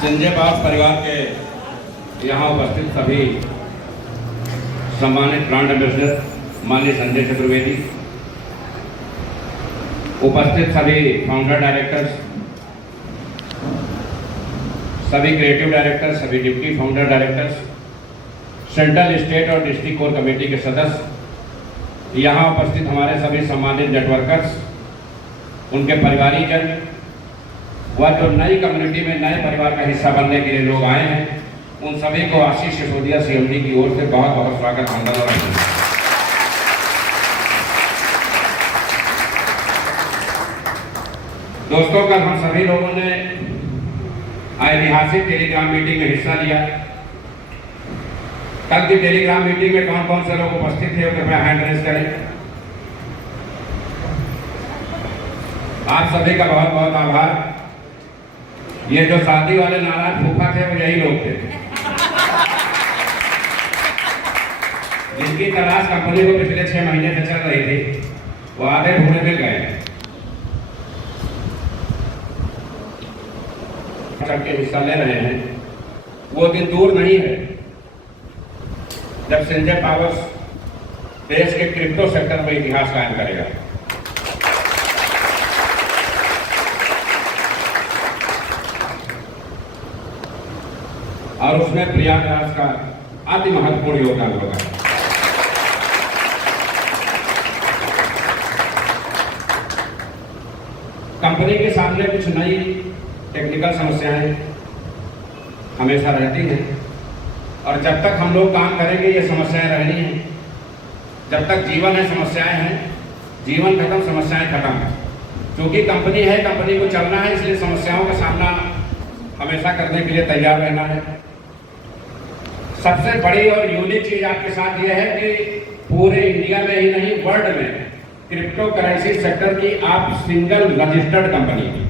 Sanjay powers परिवार के यहाँ उपस्थित सभी सम्मानित ब्रांड एम्बेसडर माननीय संजय चतुर्वेदी, उपस्थित सभी फाउंडर डायरेक्टर्स, सभी क्रिएटिव डायरेक्टर्स, सभी deputy founder directors, central state और डिस्ट्रिक्ट कोर कमेटी के सदस्य, यहाँ उपस्थित हमारे सभी सम्मानित नेटवर्कर्स, उनके परिवारीजन व जो नई कम्युनिटी में नए परिवार का हिस्सा बनने के लिए लोग आए हैं, उन सभी को आशीष सिसोदिया सीएमडी की ओर से बहुत बहुत स्वागत वंदन और अभिनंदन। दोस्तों, कल हम सभी लोगों ने ऐतिहासिक टेलीग्राम मीटिंग में हिस्सा लिया। कल की टेलीग्राम मीटिंग में कौन कौन से लोग उपस्थित थे, कृपया हैंड रेज करें। आप सभी का बहुत बहुत आभार। ये जो शादी वाले नाराज फूफा थे वो यही लोग थे, जिनकी तलाश कंपनी को पिछले 6 महीने से चल रही थी, वो आधे ढूंढे मिल गए। के हिस्सा ले रहे हैं, वो दिन दूर नहीं है जब संजय पावर्स देश के क्रिप्टो सेक्टर में इतिहास कायम करेगा। और उसमें प्रयागराज का अति महत्वपूर्ण योगदान होगा। कंपनी के सामने कुछ नई टेक्निकल समस्याएं हमेशा रहती हैं, और जब तक हम लोग काम करेंगे ये समस्याएं रहनी हैं। जब तक जीवन है समस्याएं हैं, जीवन खत्म समस्याएं खत्म। क्योंकि कंपनी है, कंपनी को चलना है, इसलिए समस्याओं का सामना हमेशा करने के लिए तैयार रहना है। सबसे बड़ी और यूनिक चीज आपके साथ यह है कि पूरे इंडिया में ही नहीं, वर्ल्ड में क्रिप्टो करेंसी सेक्टर की आप सिंगल रजिस्टर्ड कंपनी है।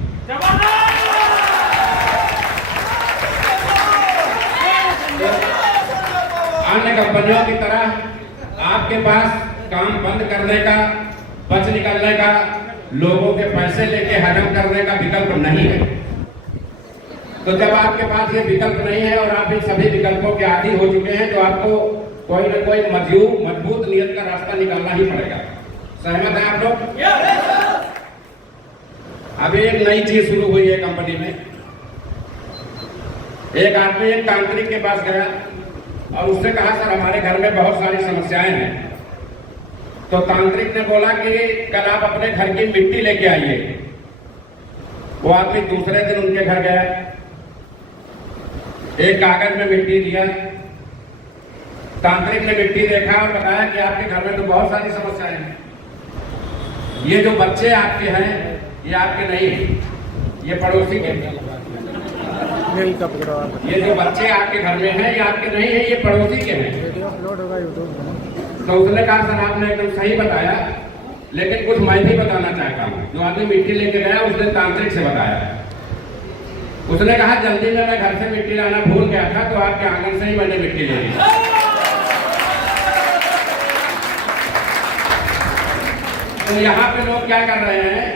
अन्य कंपनियों की तरह आपके पास काम बंद करने का, बच निकलने का, लोगों के पैसे लेके हजम करने का विकल्प नहीं है। तो जब आपके पास ये विकल्प नहीं है और आप इन सभी विकल्पों के आदी हो चुके हैं, तो आपको कोई न कोई मजबूत नियत का रास्ता निकालना ही पड़ेगा। सहमत हैं आप लोग? अभी एक नई चीज शुरू हुई है कंपनी में। एक आदमी एक तांत्रिक के पास गया और उससे कहा, सर हमारे घर में बहुत सारी समस्याएं हैं। तो तांत्रिक ने बोला कि कल आप अपने घर की मिट्टी लेके आइए। वो आदमी दूसरे दिन उनके घर गया, एक कागज में मिट्टी दिया। तांत्रिक ने मिट्टी देखा और बताया कि आपके घर में तो बहुत सारी समस्याएं हैं। ये जो बच्चे आपके हैं ये आपके नहीं हैं, ये पड़ोसी के हैं। ये जो बच्चे आपके घर में हैं ये आपके नहीं है, ये पड़ोसी के हैं। तो उसने कहा, सर आपने एकदम सही बताया, लेकिन कुछ मैं भी बताना चाहता हूँ। जो आदमी मिट्टी लेके गया उसने तांत्रिक से बताया। उसने कहा, जल्दी में मैं घर से मिट्टी लाना भूल गया था, तो आपके आंगन से ही मैंने मिट्टी ले ली। तो यहाँ पे लोग क्या कर रहे हैं,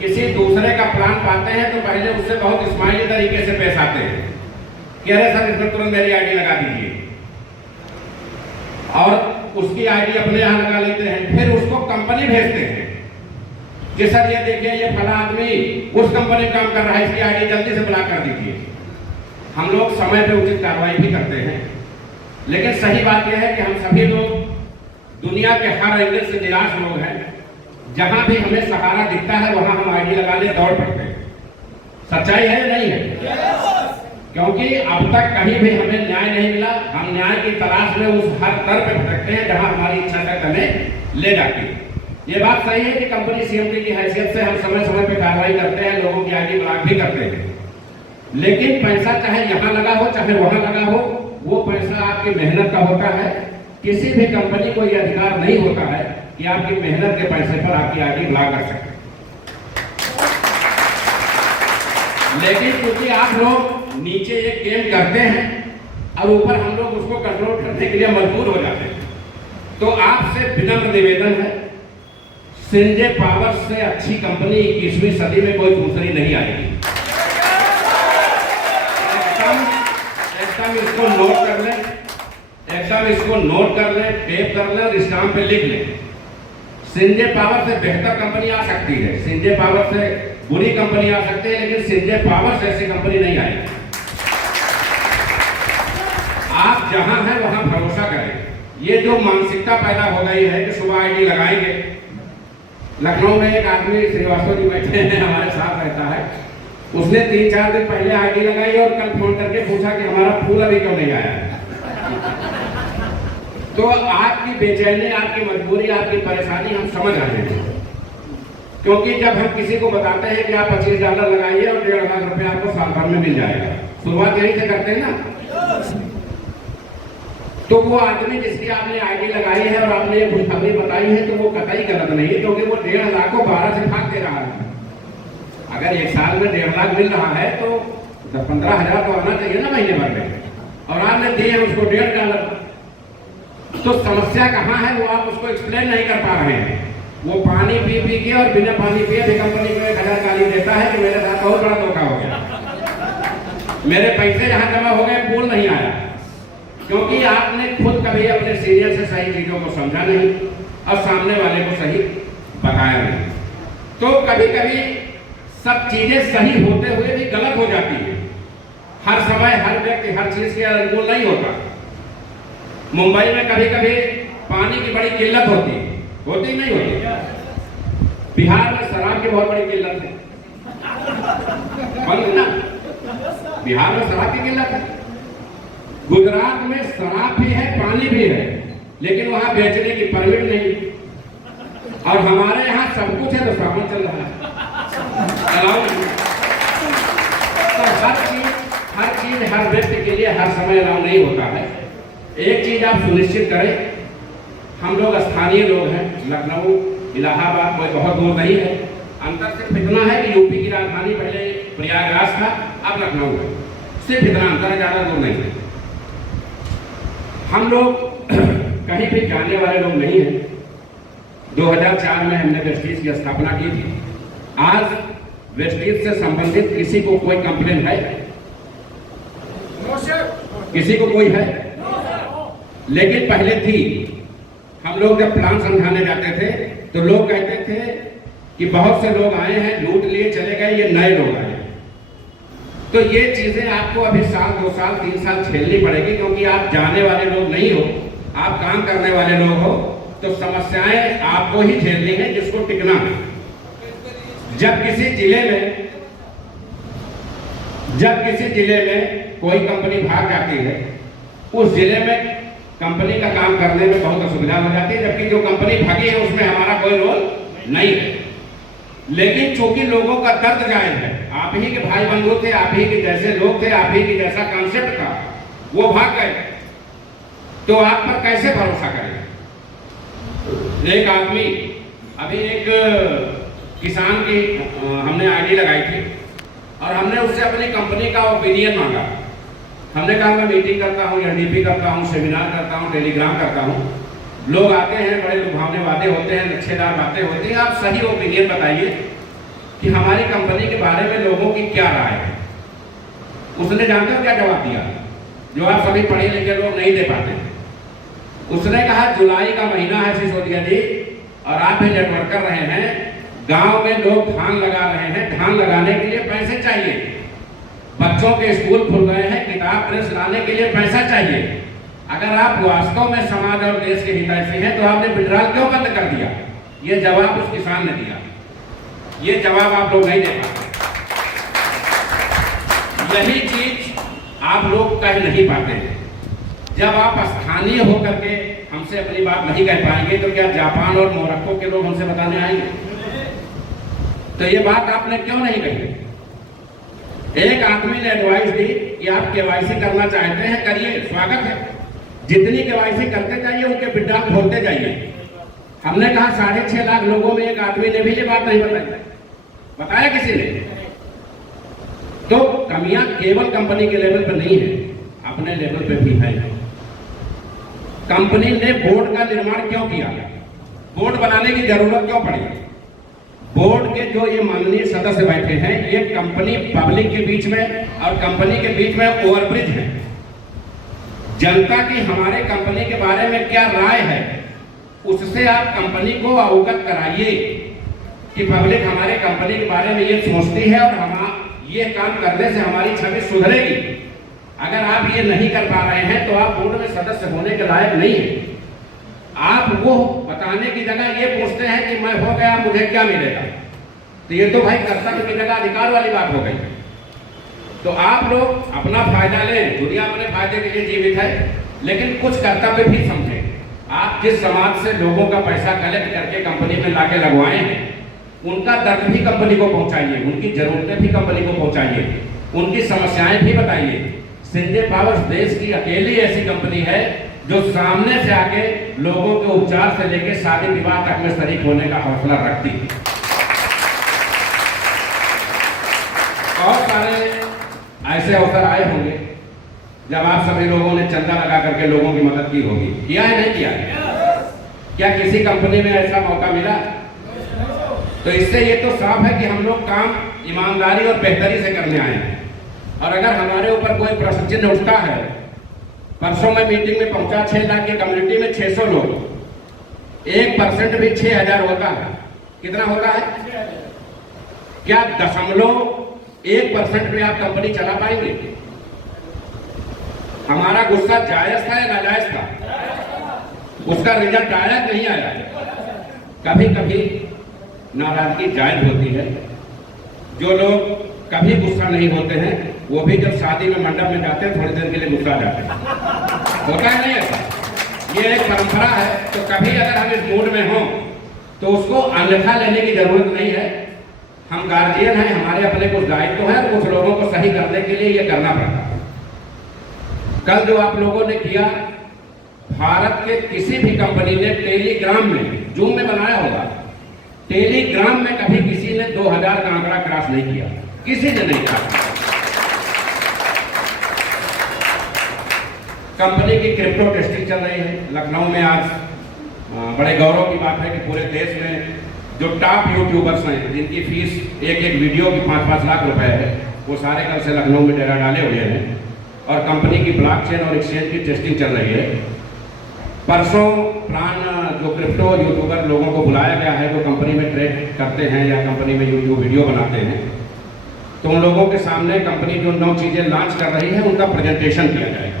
किसी दूसरे का प्लान पाते हैं तो पहले उससे बहुत स्माइली तरीके से पेश आते हैं कि अरे सर इसमें तुरंत मेरी आईडी लगा दीजिए, और उसकी आईडी अपने यहाँ लगा लेते हैं। फिर उसको कंपनी भेजते हैं कि सर ये देखिए ये फला आदमी उस कंपनी में काम कर रहा है, इसकी आईडी जल्दी से ब्लॉक कर दीजिए। हम लोग समय पे उचित कार्रवाई भी करते हैं, लेकिन सही बात यह है कि हम सभी लोग दुनिया के हर एंगल से निराश लोग हैं। जहां भी हमें सहारा दिखता है वहां हम आईडी लगाने दौड़ पड़ते हैं। सच्चाई है या नहीं है? क्योंकि अब तक कहीं भी हमें न्याय नहीं मिला। हम न्याय की तलाश में उस हर दर पे भटकते हैं जहां हमारी इच्छा तक हमें ले जाती है। ये बात सही है कि कंपनी सीएमडी की हैसियत से हम समय समय पे कार्रवाई करते हैं, लोगों की आईडी ब्लॉक भी करते हैं। लेकिन पैसा चाहे यहाँ लगा हो चाहे वहां लगा हो, वो पैसा आपकी मेहनत का होता है। किसी भी कंपनी को यह अधिकार नहीं होता है कि आपकी मेहनत के पैसे पर आपकी आईडी ब्लॉक कर सके। लेकिन क्योंकि आप लोग नीचे एक गेम करते हैं और ऊपर हम लोग उसको कंट्रोल करने के लिए मजबूर हो जाते हैं, तो आपसे विनम्र निवेदन है, संजय पावर्स से अच्छी कंपनी 21वीं सदी में कोई दूसरी नहीं आएगी। इसको नोट कर लें, एकदम इसको नोट कर लें, टेप कर लें और स्टाम्प पे लिख लें। सिंजे पावर से बेहतर कंपनी आ सकती है, सिंजे पावर से बुरी कंपनी आ सकती है, लेकिन सिंजे पावर से ऐसी कंपनी नहीं आएगी। आप जहां हैं वहां भरोसा करें। ये जो मानसिकता पैदा हो गई है कि सुबह आईडी लगाएंगे। लखनऊ में एक आदमी श्रीवास्तव जी बैठे हैं, हमारे साथ रहता है, उसने 3-4 दिन पहले आईडी लगाई और कल फोन करके पूछा कि हमारा फूल अभी क्यों नहीं आया। तो आपकी बेचैनी, आपकी मजबूरी, आपकी परेशानी हम समझ रहे हैं, क्योंकि जब हम किसी को बताते हैं कि आप $25 लगाइए और 1.5 लाख रुपए आपको साल भर में मिल जाएगा, शुरुआत यही से करते हैं ना। तो वो आदमी जिसकी आपने आईडी लगाई है और आपने ये खुशखबरी बताई है, तो वो कतई गलत नहीं है, क्योंकि वो 1.5 लाख को 12 से भाग दे रहा है। अगर एक साल में 1.5 लाख मिल रहा है तो 10-15 हजार तो आना चाहिए ना महीने भर में, और आपने दिए उसको $1.5। तो समस्या कहाँ है वो आप उसको एक्सप्लेन नहीं कर पा रहे हैं। वो पानी पी पी के और बिना पानी पिए भी कंपनी को 1,000 गाली देता है कि मेरे साथ बहुत बड़ा धोखा हो गया, मेरे पैसे जहां जमा हो गए पूल नहीं आया, क्योंकि आपने खुद कभी अपने सीनियर से सही चीजों को समझा नहीं और सामने वाले को सही बताया नहीं। तो कभी कभी सब चीजें सही होते हुए भी गलत हो जाती है। हर समय हर व्यक्ति हर चीज के अनुकूल नहीं होता। मुंबई में कभी कभी पानी की बड़ी किल्लत होती नहीं होती। बिहार में शराब की बहुत बड़ी किल्लत है, ना? बिहार में शराब की किल्लत है। गुजरात में शराब भी है, पानी भी है, लेकिन वहां बेचने की परमिट नहीं। और हमारे यहाँ सब कुछ है तो सामान चल रहा है, अलाउ नहीं। तो हर चीज हर व्यक्ति के लिए हर समय अलाउ नहीं होता है। एक चीज आप सुनिश्चित करें, हम लोग स्थानीय लोग हैं, लखनऊ इलाहाबाद कोई बहुत दूर नहीं है। अंतर सिर्फ इतना है कि यूपी की राजधानी पहले प्रयागराज था, अब लखनऊ है, सिर्फ इतना अंतर है, ज्यादा दूर नहीं है। हम लोग कहीं भी जाने वाले लोग नहीं हैं। 2004 में हमने वेस्टीज की स्थापना की थी। आज वेस्टीज से संबंधित किसी को कोई कंप्लेन है? किसी को कोई है? लेकिन पहले थी। हम लोग जब प्लान समझाने जाते थे तो लोग कहते थे कि बहुत से लोग आए हैं, लूट लिए चले गए, ये नए लोग आए। तो ये चीजें आपको अभी 1 साल 2 साल 3 साल झेलनी पड़ेगी, क्योंकि आप जाने वाले लोग नहीं हो, आप काम करने वाले लोग हो। तो समस्याएं आपको ही झेलनी है, जिसको टिकना है। जब किसी जिले में कोई कंपनी भाग जाती है, उस जिले में कंपनी का काम करने में बहुत असुविधा हो जाती है, जबकि जो कंपनी भागी है उसमें हमारा कोई रोल नहीं है। लेकिन चूंकि लोगों का दर्द जायज है, आप ही के भाई बंधु थे, आप ही के जैसे लोग थे, आप ही के जैसा कॉन्सेप्ट था, वो भाग गए, तो आप पर कैसे भरोसा करें? एक आदमी, अभी एक किसान की हमने आईडी लगाई थी और हमने उससे अपनी कंपनी का ओपिनियन मांगा। हमने कहा मैं मीटिंग करता हूँ, एनडीपी करता हूँ, सेमिनार करता हूँ, टेलीग्राम करता हूँ, लोग आते हैं, बड़े लुभावने वादे होते हैं, अच्छेदार बातें होती हैं, आप सही ओपिनियन बताइए कि हमारी कंपनी के बारे में लोगों की क्या राय है। उसने जानते हो क्या जवाब दिया, जो आप सभी पढ़े लिखे लोग नहीं दे पाते। उसने कहा जुलाई का महीना है सिसोदिया जी, और आप भी नेटवर्क कर रहे हैं, गांव में लोग धान लगा रहे हैं, धान लगाने के लिए पैसे चाहिए, बच्चों के स्कूल खुल गए हैं, किताब प्रेस लाने के लिए पैसा चाहिए। अगर आप वास्तव में समाज और देश के हितैषी हैं तो आपने विड्रॉल क्यों बंद कर दिया? ये जवाब उस किसान ने दिया। ये जवाब आप लोग नहीं दे पाते। यही चीज आप लोग कह नहीं पाते हैं। जब आप स्थानीय होकर के हमसे अपनी बात नहीं कह पाएंगे तो क्या जापान और मोरक्को के लोग हमसे बताने आएंगे? तो ये बात आपने क्यों नहीं कही? एक आदमी ने एडवाइस दी कि आप केवाईसी करना चाहते हैं, करिए, स्वागत है। जितनी केवाईसी करते जाइए, उनके विड्रॉल खोलते जाइए। हमने कहा 6.5 लाख लोगों में एक आदमी ने भी ये बात नहीं बताया किसी ने। तो कमियां केवल कंपनी के लेवल पर नहीं है, अपने लेवल पे भी है। कंपनी ने बोर्ड का निर्माण क्यों किया? बोर्ड बनाने की जरूरत क्यों पड़ी? बोर्ड के जो ये माननीय सदस्य बैठे हैं, ये कंपनी पब्लिक के बीच में और कंपनी के बीच में ओवरब्रिज है। जनता की हमारे कंपनी के बारे में क्या राय है, उससे आप कंपनी को अवगत कराइए कि पब्लिक हमारे कंपनी के बारे में ये सोचती है और हम ये काम करने से हमारी छवि सुधरेगी। अगर आप ये नहीं कर पा रहे हैं तो आप बोर्ड में सदस्य होने के लायक नहीं है। आप वो बताने की जगह ये पूछते हैं कि मैं हो गया मुझे क्या मिलेगा, तो ये तो भाई कर्तव्य की जगह अधिकार वाली बात हो गई। तो आप लोग अपना फायदा लें, दुनिया अपने फायदे के लिए जीवित है, लेकिन कुछ कर्तव्य भी समझें। आप जिस समाज से लोगों का पैसा कलेक्ट करके कंपनी में लाके लगवाए हैं, उनका दर्द भी कंपनी को पहुंचाइए, उनकी जरूरतें भी कंपनी को पहुंचाइए, उनकी समस्याएं भी बताइए। सिंजे पावर्स देश की अकेली ऐसी कंपनी है जो सामने से आके लोगों के उपचार से लेकर शादी विवाह तक में शरीक होने का हौसला रखती है। बहुत सारे ऐसे अवसर आए होंगे जब आप सभी लोगों ने चंदा लगा करके लोगों की मदद की होगी, किया है नहीं किया? क्या किसी कंपनी में ऐसा मौका मिला? तो इससे ये तो साफ है कि हम लोग काम ईमानदारी और बेहतरी से करने आए हैं। और अगर हमारे ऊपर कोई प्रश्न चिन्ह उठता है, परसों में मीटिंग में पहुंचा 6 लाख की कम्युनिटी में 600 लोग, 1% भी 6000 होता है, कितना होता है? क्या 0.1% में आप कंपनी चला पाएंगे? हमारा गुस्सा जायज था या नाजायज था? उसका रिजल्ट आया नहीं आया? कभी कभी नाराजगी जायज होती है। जो लोग कभी गुस्सा नहीं होते हैं वो भी जब शादी में मंडप में जाते हैं थोड़ी देर के लिए गुस्सा आ जाते हैं। होता है नहीं ऐसा? ये एक परंपरा है। तो कभी अगर हम इस मूड में हों तो उसको अन्यथा लेने की जरूरत नहीं है। हम गार्जियन हैं, हमारे अपने कुछ दायित्व हैं, कुछ लोगों को सही करने के लिए ये करना पड़ता है। कल जो आप लोगों ने किया, भारत के किसी भी कंपनी ने टेलीग्राम में, जूम में बनाया होगा, टेलीग्राम में कभी किसी ने 2000 का आंकड़ा क्रॉस नहीं किया, किसी ने नहीं किया। कंपनी की क्रिप्टो टेस्टिंग चल रही है लखनऊ में। आज बड़े गौरव की बात है कि पूरे देश में जो टॉप यूट्यूबर्स हैं जिनकी फीस एक वीडियो की 5-5 लाख रुपए है, वो सारे कल से लखनऊ में डेरा डाले हुए हैं और कंपनी की ब्लॉकचेन और एक्सचेंज की टेस्टिंग चल रही है। परसों प्राण जो क्रिप्टो यूट्यूबर लोगों को बुलाया गया है जो कंपनी में ट्रेड करते हैं या कंपनी में यूट्यूब वीडियो बनाते हैं, तो उन लोगों के सामने कंपनी जो 9 चीजें लॉन्च कर रही है उनका प्रेजेंटेशन किया जाएगा।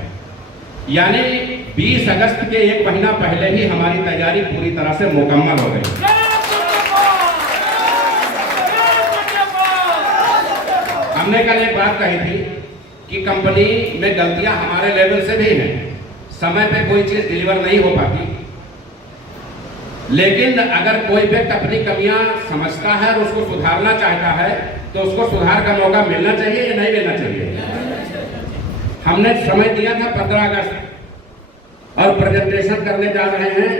यानी 20 अगस्त के 1 महीना पहले ही हमारी तैयारी पूरी तरह से मुकम्मल हो गई। हमने कल एक बात कही थी कि कंपनी में गलतियां हमारे लेवल से भी हैं, समय पे कोई चीज डिलीवर नहीं हो पाती, लेकिन अगर कोई व्यक्ति अपनी कमियां समझता है और उसको सुधारना चाहता है तो उसको सुधार का मौका मिलना चाहिए या नहीं मिलना चाहिए? हमने समय दिया था 15 अगस्त और प्रेजेंटेशन करने जा रहे हैं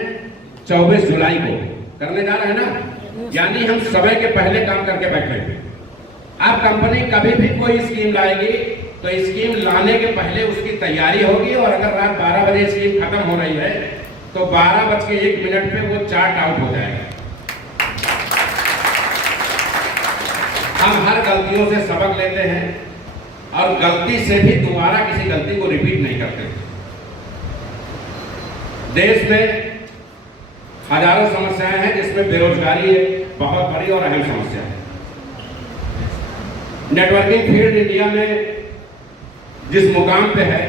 24 जुलाई को करने जा रहे हैं ना, यानी हम समय के पहले काम करके बैठे हैं। अब कंपनी कभी भी कोई स्कीम लाएगी तो स्कीम लाने के पहले उसकी तैयारी होगी और अगर रात 12 बजे स्कीम खत्म हो रही है तो 12:01 पे वो चार्ट आउट हो जाएगा। हम हर गलतियों से सबक लेते हैं और गलती से भी दोबारा किसी गलती को रिपीट नहीं करते। देश में हजारों समस्याएं हैं जिसमें बेरोजगारी एक बहुत बड़ी और अहम समस्या है। नेटवर्किंग फील्ड इंडिया में जिस मुकाम पे है,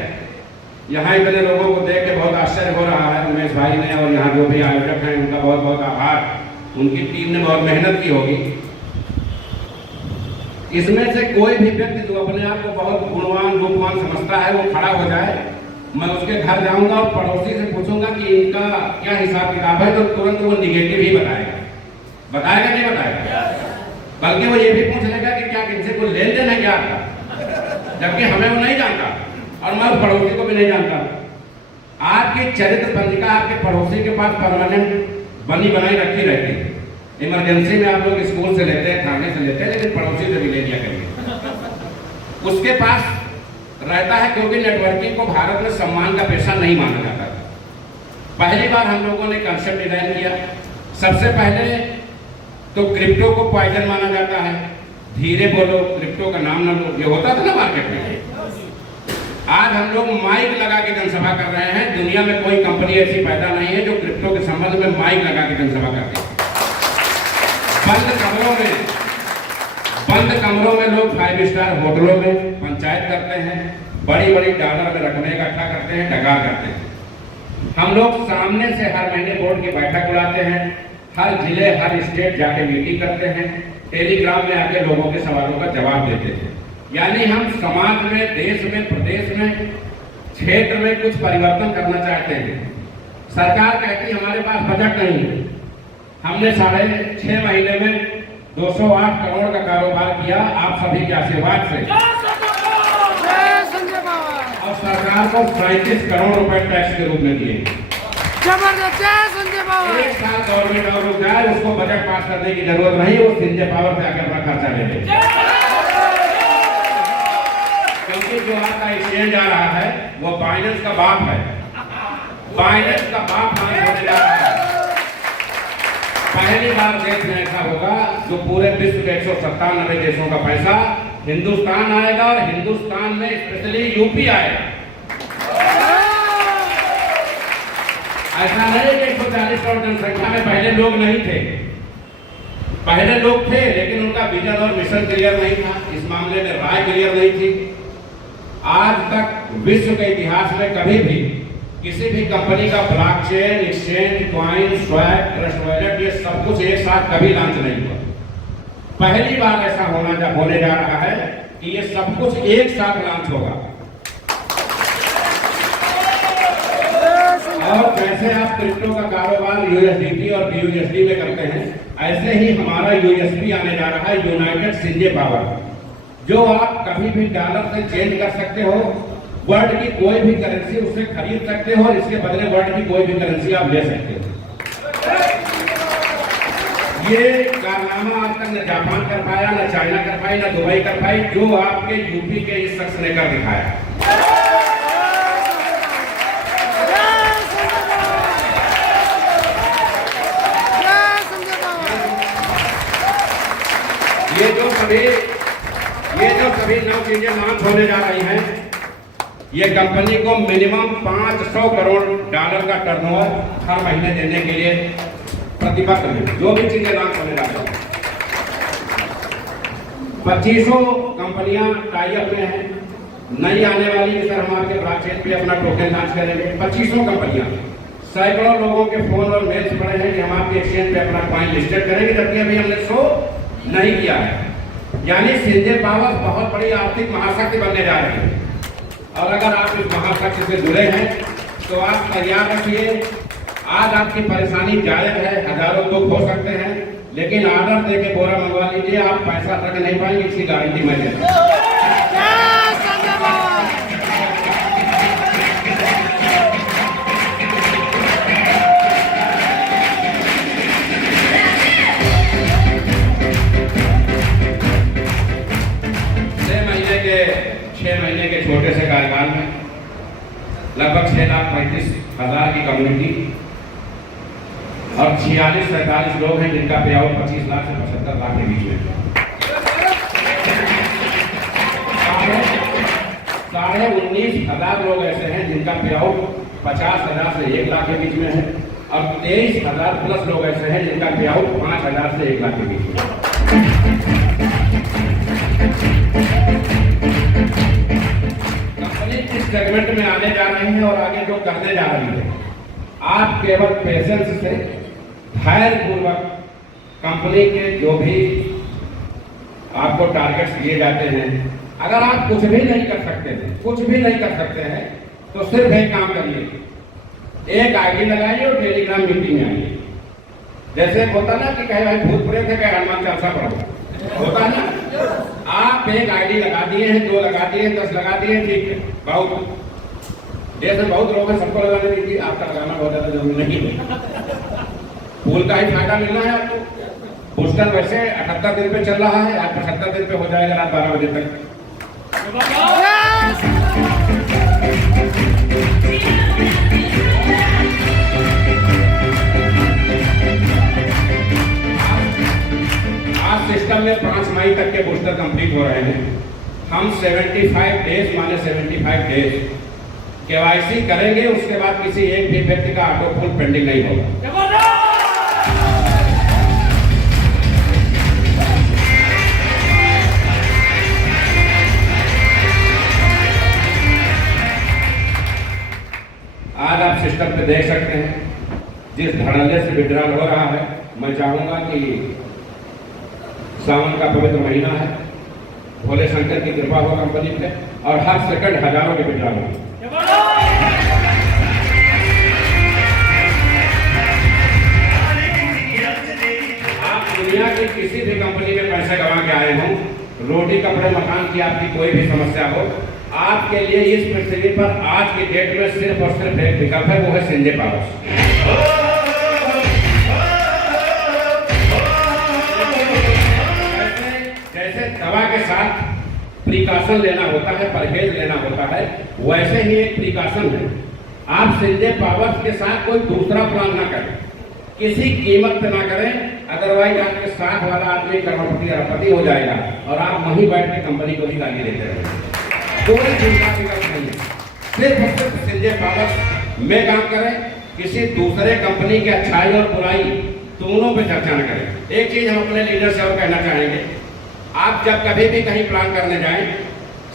यहाँ इतने लोगों को देख के बहुत आश्चर्य हो रहा है। उमेश भाई ने और यहाँ जो भी आयोजक हैं उनका बहुत बहुत आभार। उनकी टीम ने बहुत मेहनत की होगी। इसमें से कोई भी व्यक्ति जो अपने आप को बहुत गुणवान रूपवान समझता है वो खड़ा हो जाए, मैं उसके घर जाऊंगा और पड़ोसी से पूछूंगा कि इनका क्या हिसाब किताब है, तो तुरंत वो निगेटिव ही बताएगा। बताएगा नहीं बताएगा? बल्कि वो ये भी पूछ लेगा कि क्या किसी को लेन देन है क्या आपका, जबकि हमें वो नहीं जानता और मैं पड़ोसी को भी नहीं जानता। आपकी चरित्र पंजिका आपके पड़ोसी के पास परमानेंट बनी बनाई रखी रहती है। इमरजेंसी में आप लोग स्कूल से लेते हैं, थाने से लेते हैं, लेकिन पड़ोसी से भी ले लिया करिए। उसके पास रहता है क्योंकि नेटवर्किंग को भारत में सम्मान का पेशा नहीं माना जाता था। पहली बार हम लोगों ने कंसेप्ट डिजाइन किया। सबसे पहले तो क्रिप्टो को पॉइजन माना जाता है, धीरे बोलो, क्रिप्टो का नाम ना लो, ये होता था ना मार्केट में। आज हम लोग माइक लगा के जनसभा कर रहे हैं। दुनिया में कोई कंपनी ऐसी पैदा नहीं है जो क्रिप्टो के संबंध में माइक लगा के जनसभा करती है। बंद कमरों में लोग 5 स्टार होटलों में पंचायत करते हैं, बड़ी बड़ी डॉलर में रकमें इकट्ठा करते हैं, डगा करते हैं। हम लोग सामने से हर महीने बोर्ड की बैठक बुलाते हैं, हर जिले हर स्टेट जाके मीटिंग करते हैं, टेलीग्राम में आके लोगों के सवालों का जवाब देते हैं। यानी हम समाज में, देश में, प्रदेश में, क्षेत्र में कुछ परिवर्तन करना चाहते हैं। सरकार कहती है हमारे पास बजट नहीं है। हमने 6.5 महीने में 208 करोड़ का कारोबार किया आप सभी के आशीर्वाद से, और सरकार को 37 करोड़ रुपए टैक्स के रूप में दिए। जबरदस्त संजय पावर। एक साल गवर्नमेंट और रुक जाए, उसको बजट पास करने की जरूरत नहीं, वो संजय पावर से आकर अपना खर्चा ले ले। क्योंकि जो आपका एक्सचेंज आ रहा है वो बाइनेंस का बाप है, बाइनेंस का बाप होने जा रहा है। पहली बार देश में ऐसा होगा जो पूरे विश्व के 197 देशों का पैसा हिंदुस्तान आएगा, और हिंदुस्तान में स्पेशली यूपी आएगा। ऐसा नहीं कि 140 करोड़ जनसंख्या में पहले लोग नहीं थे, पहले लोग थे लेकिन उनका विजन और मिशन क्लियर नहीं था, इस मामले में राय क्लियर नहीं थी। आज तक विश्व के इतिहास में कभी भी किसी भी कंपनी का blockchain, exchange, coin, swap, trust wallet, ये सब कुछ एक साथ कभी लॉन्च नहीं हुआ। पहली बार ऐसा होने जा रहा है कि ये सब कुछ एक साथ लॉन्च होगा। और जैसे आप क्रिप्टो का कारोबार यूएसडीटी और बीयूएसडी में करते हैं, ऐसे ही हमारा यूएसपी आने जा रहा है, यूनाइटेड संजय पावर, जो आप कभी भी डॉलर से चेंज कर सकते हो, वर्ल्ड की कोई भी करेंसी उससे खरीद सकते हो, और इसके बदले वर्ल्ड की कोई भी करेंसी आप ले सकते हो। ये कारनामा आज तक न जापान कर पाया, न चाइना कर पाई, न दुबई कर पाई, जो आपके यूपी के इस शख्स ने कर दिखाया। ये जो सभी 9 चीजें लॉन्च होने जा रही हैं, ये कंपनी को मिनिमम 500 करोड़ डॉलर का टर्नओवर हर महीने देने के लिए प्रतिबद्ध है। जो भी चीजें लॉन्च होने जा रही हैं, 2500 कंपनियां टाई अप में हैं। नई आने वाली कि सर हम आपके ब्लॉकचेन पे अपना टोकन लॉन्च करेंगे, 2500 कंपनियां, सैकड़ों लोगों के फोन और मेल्स पड़े हैं कि हम आपके एक्सचेंज पे अपना कॉइन लिस्टेड करेंगे, जबकि अभी हमने शो नहीं किया है। यानी संजय पावर बहुत बड़ी आर्थिक महाशक्ति बनने जा रही है। और अगर आप इस महाशक्ति से जुड़े हैं तो आप तैयार रखिए। आज आपकी परेशानी जायज है, हजारों लोग हो सकते हैं, लेकिन ऑर्डर देके बोरा मंगवा लीजिए, आप पैसा रख नहीं पाएंगे, इसकी गारंटी मैं देता हूं। छोटे से कार्यकाल में लगभग 6,35,000 की कम्युनिटी और 46-47 लोग हैं जिनका पे आउट 25 लाख से 75 लाख के बीच में। 19,500 लोग ऐसे हैं जिनका पे आउट 50,000 से 1 लाख के बीच में है, और 23,000 प्लस लोग ऐसे हैं जिनका पे आउट 5,000 से 1 लाख के बीच में। सेगमेंट में आने जा रही है और आगे जो करने जा रही है, आप केवल पेशेंस से, धैर्य पूर्वक कंपनी के जो भी आपको टारगेट्स दिए जाते हैं, अगर आप कुछ भी नहीं कर सकते हैं तो सिर्फ एक काम करिए, एक आईडी लगाइए और टेलीग्राम मीटिंग में आइए। जैसे होता ना कि कहे भाई भूत प्रेत है, कहे हनुमान चालीसा पढ़ो, होता ना। आप एक आईडी लगा दिए हैं, 2 लगा दिए हैं, 10 लगा दिए, ठीक है, बहुत जैसे बहुत लोग हैं, सबको लगाने दीजिए, आपका लगाना बहुत ज्यादा जरूरी नहीं है। फूल का ही फायदा मिलना है आपको। बूस्टर वैसे 78 दिन पे चल रहा है, आज 75 दिन पे हो जाएगा रात 12 बजे तक। आज सिस्टम में 5 मई तक के बूस्टर कंप्लीट हो रहे हैं। हम 75 डेज माने 75 डेज केवाईसी करेंगे, उसके बाद किसी एक भी व्यक्ति का ऑटो पुल पेंडिंग नहीं होगा। आज आप सिस्टम पे देख सकते हैं जिस धड़ल्ले से विड्रॉल हो रहा है। मैं चाहूंगा कि सावन का पवित्र महीना है, भोले शंकर की कृपा हो कंपनी पे और हर सेकंड हजारों के विड्रॉल हो। आप दुनिया की किसी भी कंपनी में पैसे कमा के आए हों, रोटी कपड़े मकान की आपकी कोई भी समस्या हो, आपके लिए इस पृथ्वी पर आज की डेट में सिर्फ और सिर्फ एक विकल्प है, वो है संजय पावर्स। जैसे दवा के साथ प्रिकॉशन लेना होता है, परहेज लेना होता है, वैसे ही एक प्रिकॉशन है। आप संजय पावर्स के साथ कोई दूसरा प्लान ना करें, किसी कीमत पे ना करें, अदरवाइज आपके साथ वाला आदमी करोड़पति अरबपति हो जाएगा और आप वहीं बैठ के कंपनी को ही गाली देते रहेंगे। कोई चिंता की बात नहीं है, सिर्फ और सिर्फ संजय पावर्स में काम करें, किसी दूसरे कंपनी की अच्छाई और बुराई दोनों पे चर्चा न करें। एक चीज हम अपने लीडर से और कहना चाहेंगे, आप जब कभी भी कहीं प्लान करने जाएं,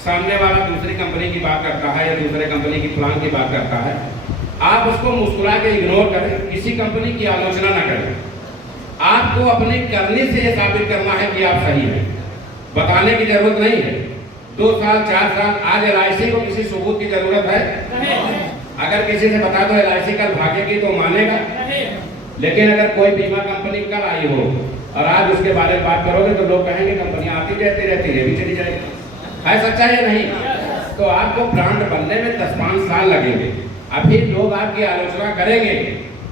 सामने वाला दूसरी कंपनी की बात करता है या दूसरे कंपनी की प्लान की बात करता है, आप उसको मुस्कुरा के इग्नोर करें, किसी कंपनी की आलोचना ना करें। आपको अपनी करनी से ये साबित करना है कि आप सही हैं, बताने की जरूरत नहीं है। 2 साल 4 साल आज LIC को किसी सबूत की जरूरत है? अगर किसी से बता दो LIC कल भागेगी तो मानेगा, लेकिन अगर कोई बीमा कंपनी कल आई हो और आज उसके बारे में बात करोगे तो लोग कहेंगे कंपनी आती जाती रहती है, भी चली जाएगी। है सच्चाई या नहीं? तो आपको ब्रांड बनने में 10-5 साल लगेंगे। अभी लोग आपकी आलोचना करेंगे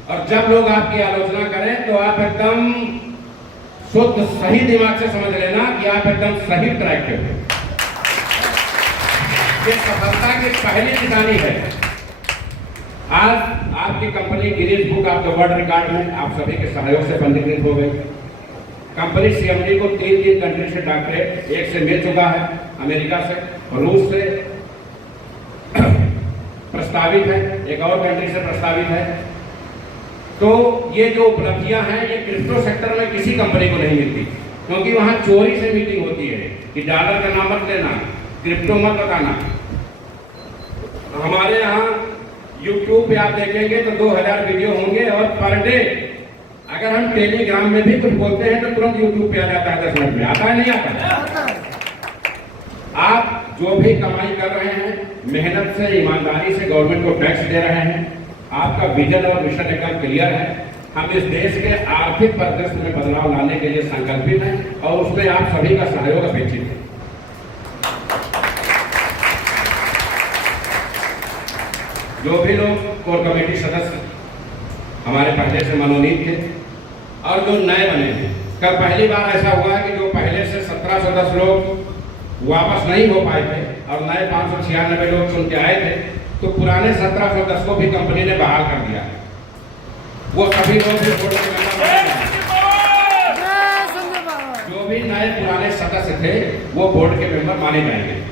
और जब लोग आपकी आलोचना करें तो आप एकदम शुद्ध सही दिमाग से समझ लेना कि आप एकदम सही ट्रैक पे हो। ये सफलता की पहली निशानी है। आज आपकी company Guinness book of the world record में आप सभी के सहयोग से पंजीकृत हो गई। कंपनी CMD को 3 कंट्री से डॉक्टरेट, एक से मिल चुका है, अमेरिका से, रूस से प्रस्तावित है, एक और कंट्री से प्रस्तावित है। तो ये जो उपलब्धियां हैं ये क्रिप्टो सेक्टर में किसी कंपनी को नहीं मिलती, क्योंकि वहां चोरी से मीटिंग होती है कि डॉलर का नाम मत लेना, क्रिप्टो मत बताना। हमारे यहाँ YouTube पे आप देखेंगे तो 2000 वीडियो होंगे और पर डे अगर हम टेलीग्राम में भी कुछ बोलते हैं तो तुरंत YouTube पे आ जाता है 10 मिनट में। आता है नहीं आता? आप जो भी कमाई कर रहे हैं, मेहनत से ईमानदारी से गवर्नमेंट को टैक्स दे रहे हैं, आपका विजन और मिशन एकदम क्लियर है। हम इस देश के आर्थिक परिदृश्य में बदलाव लाने के लिए संकल्पित हैं और उसमें आप सभी का सहयोग अपेक्षित है। जो भी लोग कोर कमेटी सदस्य हमारे पहले से मनोनीत थे और जो नए बने थे, कल पहली बार ऐसा हुआ कि जो पहले से 1710 लोग वापस नहीं हो पाए थे और नए 596 लोग चुन के आए थे, तो पुराने 1710 को भी कंपनी ने बहाल कर दिया। वो सभी लोग भी बोर्ड के मेंबर बने। जो भी नए पुराने सदस्य थे वो बोर्ड के मेंबर माने जाएंगे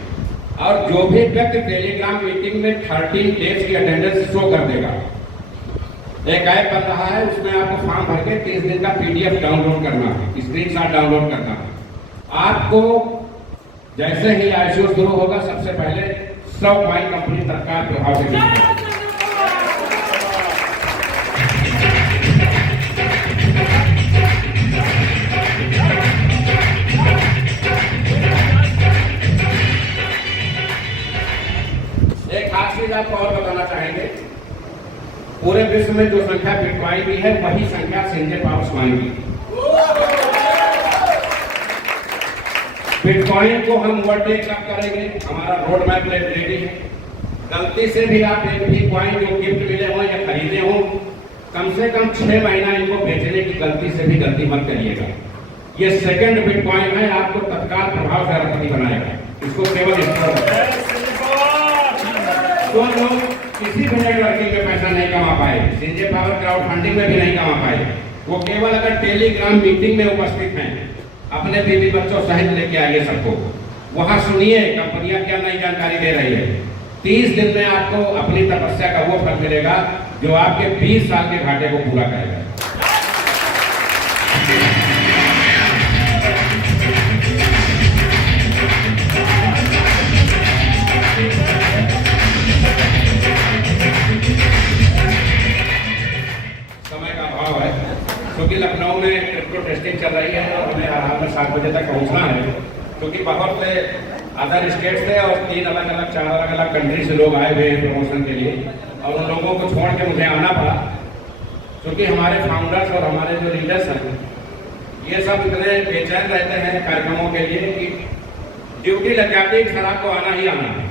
और जो भी व्यक्ति टेलीग्राम मीटिंग में 13 डेज की अटेंडेंस शो कर देगा, एक ऐप बन रहा है, उसमें आपको फॉर्म भर के 30 दिन का PDF डाउनलोड करना है, स्क्रीनशॉट डाउनलोड करना है। आपको जैसे ही ICO शुरू होगा सबसे पहले 100 कॉइन कंपनी तत्काल प्रभाव से मिलेगी। एक खास चीज आपको और बताना चाहेंगे, पूरे विश्व में जो संख्या बिटकॉइन की है वही संख्या संजय पावर्स कॉइन की। बिटकॉइन को हम ओवरटेक कब करेंगे, हमारा रोड मैप रेडी है। गलती से भी आप एक भी कॉइन जो गिफ्ट मिले हो या खरीदे हो, कम से कम 6 महीना इनको बेचने की गलती से भी गलती मत करिएगा। ये सेकंड बिटकॉइन है, आपको तत्काल प्रभाव से अरबपति बनाएगा। इसको केवल तो लोग किसी भी नेटवर्किंग में पैसा नहीं कमा पाए, संजय पावर क्राउड फंडिंग में भी नहीं कमा पाए। वो केवल अगर टेलीग्राम मीटिंग में उपस्थित हैं, अपने बीवी बच्चों सहित लेके आइए सबको। वहां सुनिए कंपनियां क्या नई जानकारी दे रही है। 30 दिन में आपको अपनी तपस्या का वो फल मिलेगा जो आपके 20 साल के घाटे को पूरा करेगा। समय का अभाव है क्योंकि लखनऊ में क्रिप्टो टेस्टिंग चल रही है और हमें आराम में 7 बजे तक पहुंचना है, क्योंकि बहुत से अदर स्टेट से और 4 अलग अलग कंट्री से लोग आए हुए हैं प्रमोशन के लिए, और उन लोगों को छोड़ के मुझे आना पड़ा क्योंकि हमारे फाउंडर्स और हमारे जो लीडर्स हैं ये सब इतने बेचैन रहते हैं कार्यक्रमों के लिए कि ड्यूटी लग जाती है कि सर आपको आना ही आना है।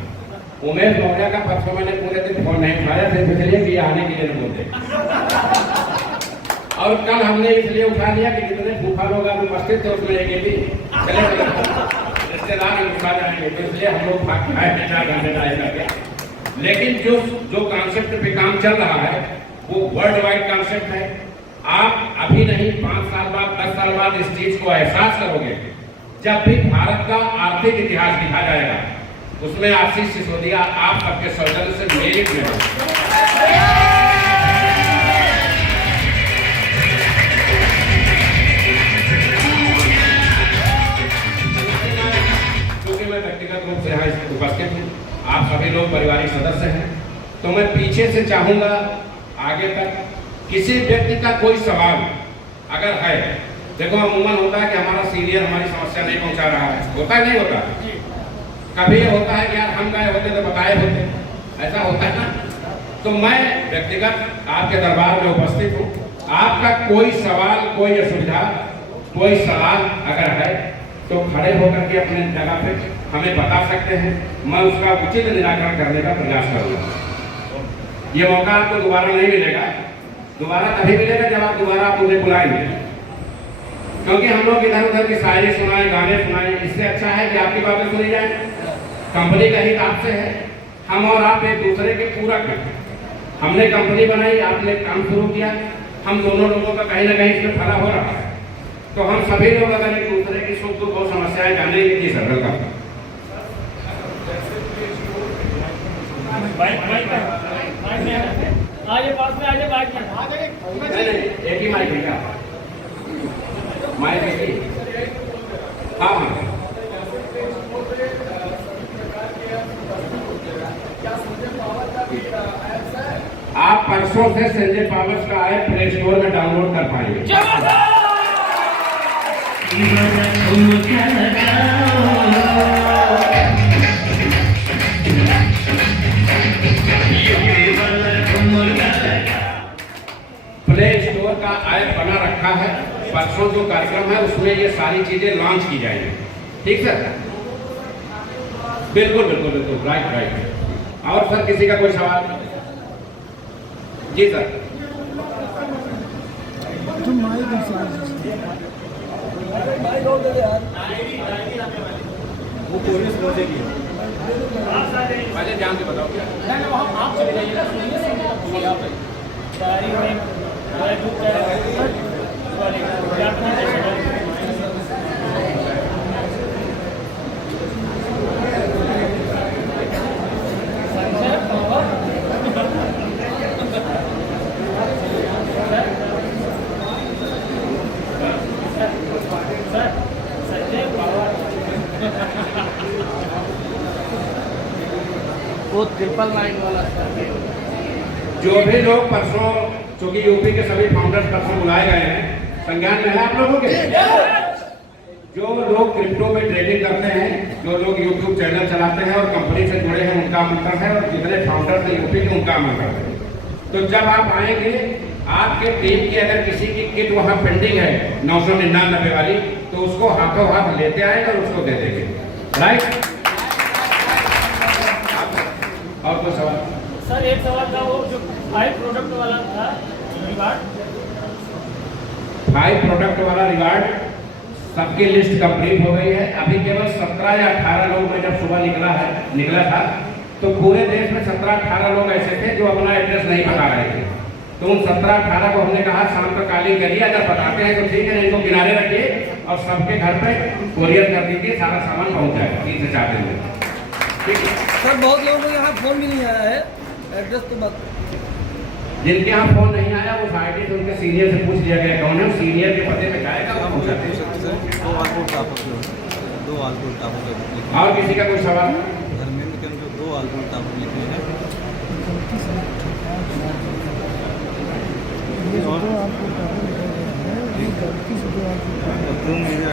उमेश मौर्य का परसों मैंने पूरे दिन फोन नहीं उठाया थे, इसलिए कि आने के लिए बोलते, और कल हमने इसलिए उठा लिया कि जितने फूफा लोग आप उपस्थित थे उसमें एक भी चले रिश्तेदार उठा जाएंगे, तो इसलिए हम लोग भाग के आए 4 घंटे टाइम करके। लेकिन जो कॉन्सेप्ट पे काम चल रहा है वो वर्ल्ड वाइड कॉन्सेप्ट है। आप अभी नहीं 5 साल बाद 10 साल बाद इस चीज को एहसास करोगे जब भी भारत का आर्थिक इतिहास लिखा जाएगा, उसमें आशीष सिसोदिया आप सबके सौजन्य से मेरिट में हो। क्योंकि मैं व्यक्तिगत रूप से यहाँ उपस्थित हूँ, आप सभी लोग पारिवारिक सदस्य हैं, तो मैं पीछे से चाहूंगा आगे तक किसी व्यक्ति का कोई सवाल अगर है, देखो अमूमन होता है कि हमारा सीनियर हमारी समस्या नहीं पहुंचा रहा है, होता है नहीं होता, कभी ये होता है कि यार हम गए होते तो बताए होते, ऐसा होता है ना। तो मैं व्यक्तिगत आपके दरबार में उपस्थित हूँ, आपका कोई सवाल, कोई असुविधा, कोई सवाल अगर है तो खड़े होकर के अपने जगह पे हमें बता सकते हैं, मैं उसका उचित निराकरण करने का प्रयास करूँगा। ये मौका आपको दोबारा नहीं मिलेगा, दोबारा तभी मिलेगा जब आप दोबारा आप मुझे बुलाएंगे, क्योंकि हम लोग इधर उधर की शायरी सुनाए, गाने सुनाए, इससे अच्छा है कि आपकी बातें सुनी जाए। कंपनी का हित आपसे है, हम और आप एक दूसरे के पूरक हैं। हमने कंपनी बनाई, आपने काम शुरू किया, हम दोनों लोगों का कहीं ना कहीं इसमें भला हो रहा है, तो हम सभी लोग अगर एक दूसरे की सुख दुख और समस्याएं जाने की सरल का आइए पास में आइए, बाइक में नहीं, एक ही माइक है क्या? माइक एक ही? हाँ हाँ। आप परसों से संजय पावर्स का ऐप प्ले स्टोर में डाउनलोड कर पाएंगे। प्ले स्टोर का ऐप बना रखा है, परसों जो कार्यक्रम है उसमें ये सारी चीजें लॉन्च की जाएंगी। ठीक सर? बिल्कुल बिल्कुल बिल्कुल, राइट राइट। और सर किसी का कोई सवाल? जी सर। वो पुलिस पहुंचेगी, पहले ध्यान से बताओ क्या? आप चले जाइए वो 999 वाला। जो भी लोग परसों, क्योंकि यूपी के सभी फाउंडर्स परसों बुलाए गए हैं, संज्ञान में है आप लोगों के? जो लोग क्रिप्टो में ट्रेडिंग करते हैं, जो लोग यूट्यूब चैनल चलाते हैं और कंपनी से जुड़े हैं, उनका आमंत्रण है, और जितने फाउंडर्स हैं यूपी के उनका आमंत्रण है। तो जब आप आएंगे, आपके टीम की अगर किसी की किट वहाँ पेंडिंग है 999 वाली, तो उसको हाथों हाथ लेते आएंगे और उसको दे देंगे। राइट? और कोई सवाल? सर एक सवाल था, वो जो 5 प्रोडक्ट वाला था रिवार्ड, 5 प्रोडक्ट वाला रिवार्ड, सबकी लिस्ट कंप्लीट हो गई है। अभी केवल 17 या 18 लोग में जब सुबह निकला था, तो पूरे देश में 17-18 लोग ऐसे थे जो अपना एड्रेस नहीं बता रहे थे। तो उन 17-18 को हमने कहा शाम तक कालिंग करिए, अगर बताते हैं तो ठीक है, नहीं तो किनारे रखिए और सबके घर पे कोरियर कर दीजिए, सारा सामान पहुंच जाएगा 3 से 4 दिन में। ठीक है सर, बहुत लोगों को यहाँ फोन भी नहीं आया है, एड्रेस तो बात। जिनके यहाँ फोन नहीं आया उस आईडी से उनके सीनियर से पूछ लिया गया कौन है, उस सीनियर के पते पे जाएगा वो पहुंचाते हैं। और किसी का कोई सवाल? धर्मेंद्र के जो 2 आलू टावर लिखे हैं और